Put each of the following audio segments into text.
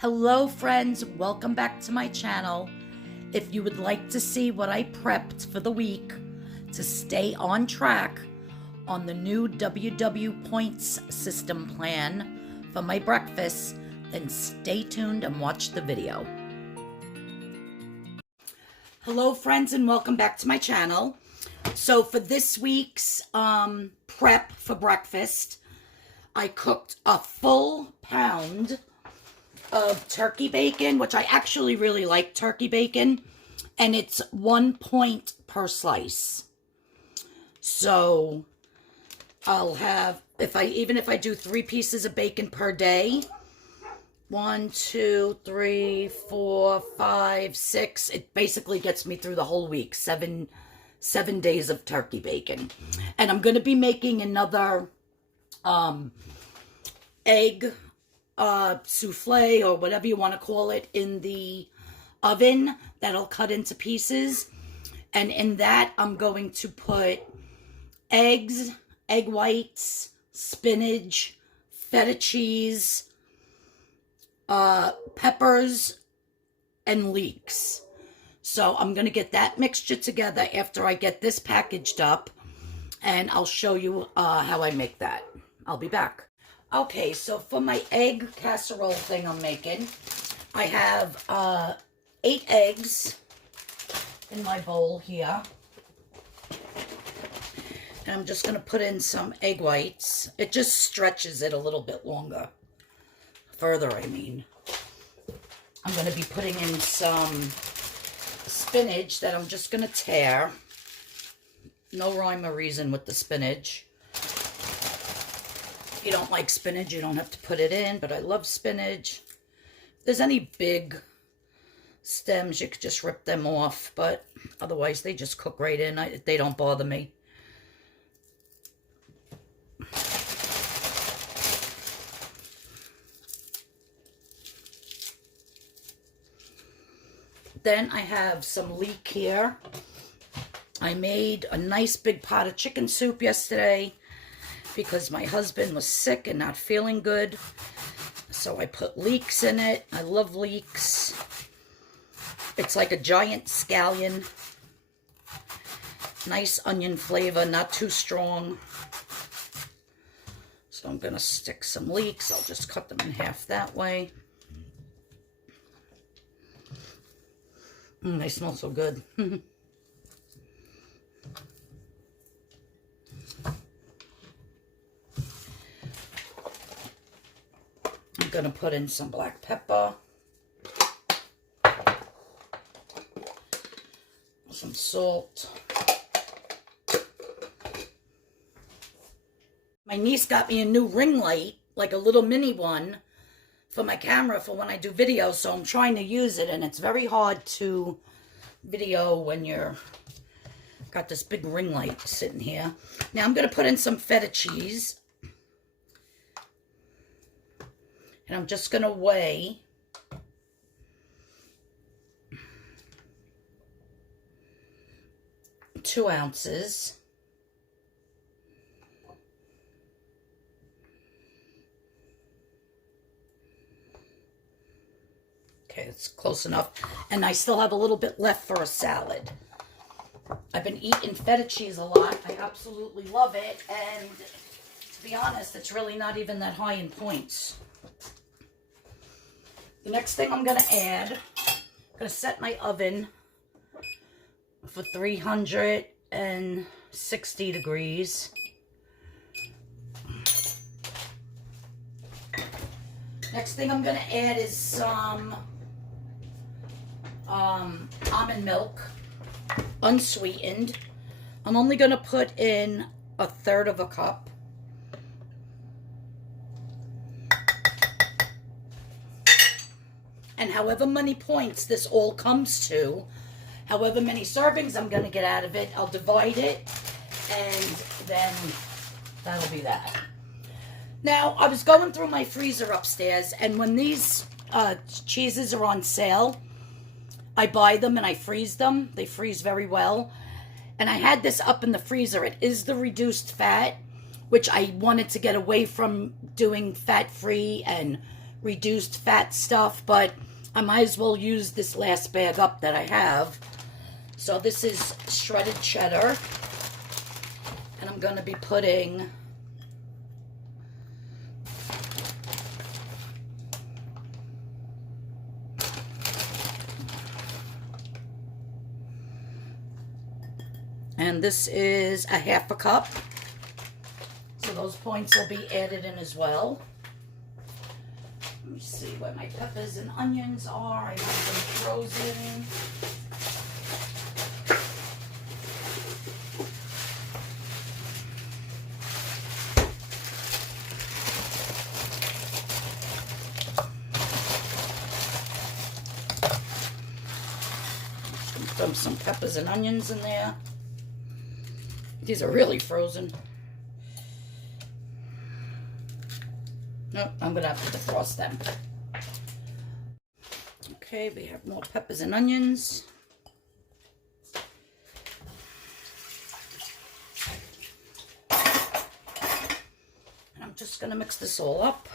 Hello friends, welcome back to my channel. If you would like to see what I prepped for the week to stay on track on the new WW points system plan for my breakfast, then stay tuned and watch the video. Hello friends and welcome back to my channel. So for this week's prep for breakfast, I cooked a full pound of turkey bacon, which I actually really like turkey bacon, and it's 1 point per slice. So I'll have, even if I do 3 pieces of bacon per day, 1, 2, 3, 4, 5, 6, it basically gets me through the whole week. 7 days of turkey bacon. And I'm going to be making another egg souffle, or whatever you want to call it, in the oven that'll cut into pieces. And in that, I'm going to put eggs, egg whites, spinach, feta cheese, peppers, and leeks. So I'm going to get that mixture together after I get this packaged up, and I'll show you how I make that. I'll be back. Okay, so for my egg casserole thing I'm making, I have 8 eggs in my bowl here. And I'm just going to put in some egg whites. It just stretches it a little bit longer. Further, I mean. I'm going to be putting in some spinach that I'm just going to tear. No rhyme or reason with the spinach. If you don't like spinach, you don't have to put it in, but I love spinach. If there's any big stems, you could just rip them off, but otherwise they just cook right in. They don't bother me. Then I have some leek here. I made a nice big pot of chicken soup yesterday because my husband was sick and not feeling good. So I put leeks in it. I love leeks. It's like a giant scallion. Nice onion flavor, not too strong. So I'm going to stick some leeks. I'll just cut them in half that way. They smell so good. I'm going to put in some black pepper, some salt. My niece got me a new ring light, like a little mini one, for my camera for when I do videos, so I'm trying to use it, and it's very hard to video when you're got this big ring light sitting here. Now I'm going to put in some feta cheese. And I'm just going to weigh 2 ounces. Okay, it's close enough. And I still have a little bit left for a salad. I've been eating feta cheese a lot. I absolutely love it. And to be honest, it's really not even that high in points. The next thing I'm going to add, I'm going to set my oven for 360 degrees. Next thing I'm going to add is some almond milk, unsweetened. I'm only going to put in 1/3 cup. And however many points this all comes to, however many servings I'm going to get out of it, I'll divide it, and then that'll be that. Now, I was going through my freezer upstairs, and when these cheeses are on sale, I buy them and I freeze them. They freeze very well. And I had this up in the freezer. It is the reduced fat, which I wanted to get away from doing fat-free and reduced fat stuff, but I might as well use this last bag up that I have. So this is shredded cheddar, and I'm going to be putting and this is a half a cup. So those points will be added in as well. Let me see where my peppers and onions are. I have them frozen. Dump some peppers and onions in there. These are really frozen. Nope, I'm gonna have to defrost them. Okay, we have more peppers and onions. And I'm just gonna mix this all up.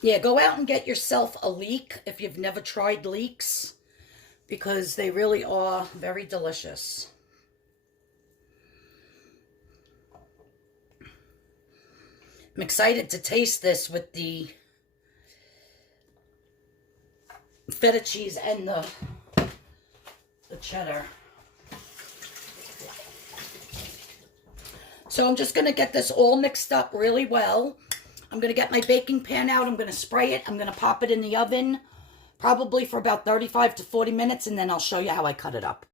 Yeah, go out and get yourself a leek if you've never tried leeks, because they really are very delicious. I'm excited to taste this with the feta cheese and the cheddar. So I'm just going to get this all mixed up really well. I'm going to get my baking pan out. I'm going to spray it. I'm going to pop it in the oven, probably for about 35 to 40 minutes, and then I'll show you how I cut it up.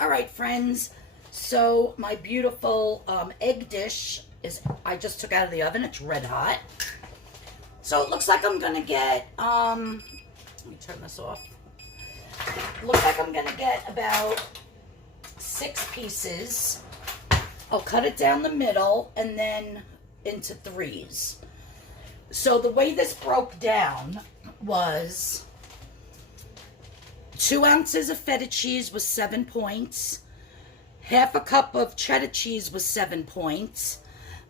All right, friends. So my beautiful egg dish I just took out of the oven. It's red hot. So it looks like I'm going to get, let me turn this off. Looks like I'm going to get about 6 pieces. I'll cut it down the middle and then into 3s. So the way this broke down was 2 ounces of feta cheese was 7 points. Half a cup of cheddar cheese was 7 points.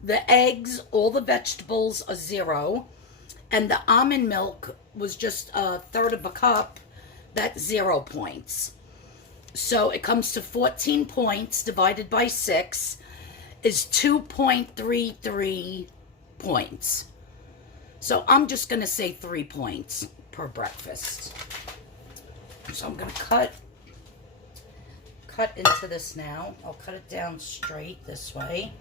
The eggs, all the vegetables are 0. And the almond milk was just 1/3 of a cup. That's 0 points. So it comes to 14 points divided by 6 is 2.33 points. So I'm just going to say 3 points per breakfast. So I'm going to cut into this now. I'll cut it down straight this way.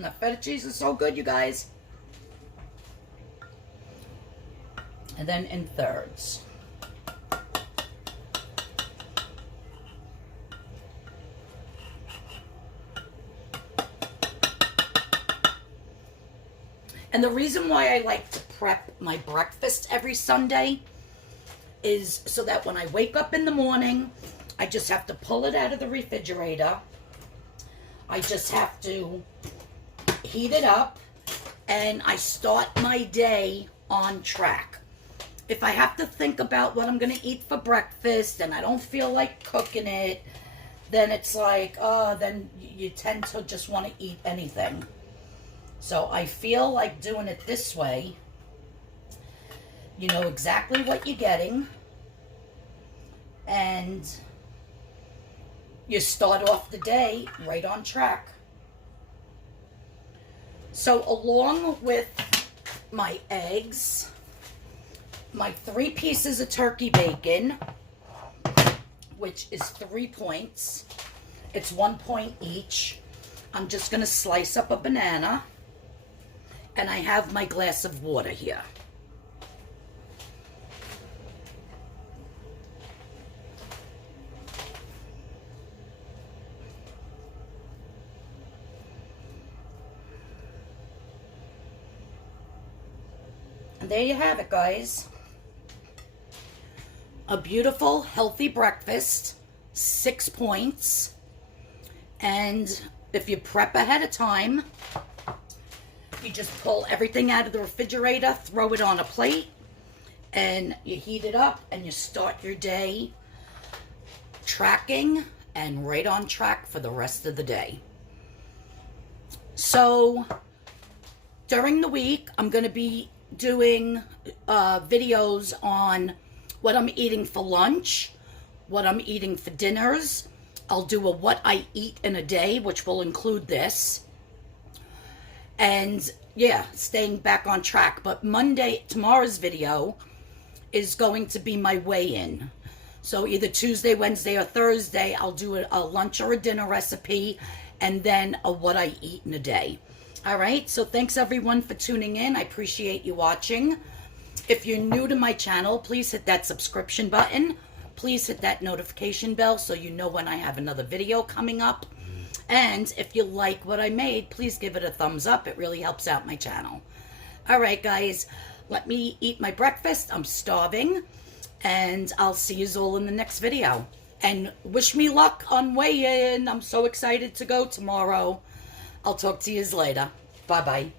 The feta cheese is so good, you guys. And then in 3rds. And the reason why I like to prep my breakfast every Sunday is so that when I wake up in the morning, I just have to pull it out of the refrigerator. I just have to heat it up, and I start my day on track. If I have to think about what I'm going to eat for breakfast and I don't feel like cooking it, then it's like, then you tend to just want to eat anything. So I feel like doing it this way, you know exactly what you're getting, and you start off the day right on track. So along with my eggs, my 3 pieces of turkey bacon, which is 3 points. It's 1 point each. I'm just going to slice up a banana. And I have my glass of water here. And there you have it, guys. A beautiful, healthy breakfast. 6 points. And if you prep ahead of time, you just pull everything out of the refrigerator, throw it on a plate, and you heat it up and you start your day tracking and right on track for the rest of the day. So during the week, I'm going to be doing videos on what I'm eating for lunch, what I'm eating for dinners. I'll do a what I eat in a day, which will include this. And yeah, staying back on track. But tomorrow's video is going to be my weigh-in. So either Tuesday, Wednesday, or Thursday, I'll do a lunch or a dinner recipe, and then a what I eat in a day. All right, so thanks everyone for tuning in. I appreciate you watching. If you're new to my channel, please hit that subscription button. Please hit that notification bell so you know when I have another video coming up. And if you like what I made, please give it a thumbs up. It really helps out my channel. All right, guys, let me eat my breakfast. I'm starving. And I'll see you all in the next video. And wish me luck on weigh-in. I'm so excited to go tomorrow. I'll talk to you later. Bye-bye.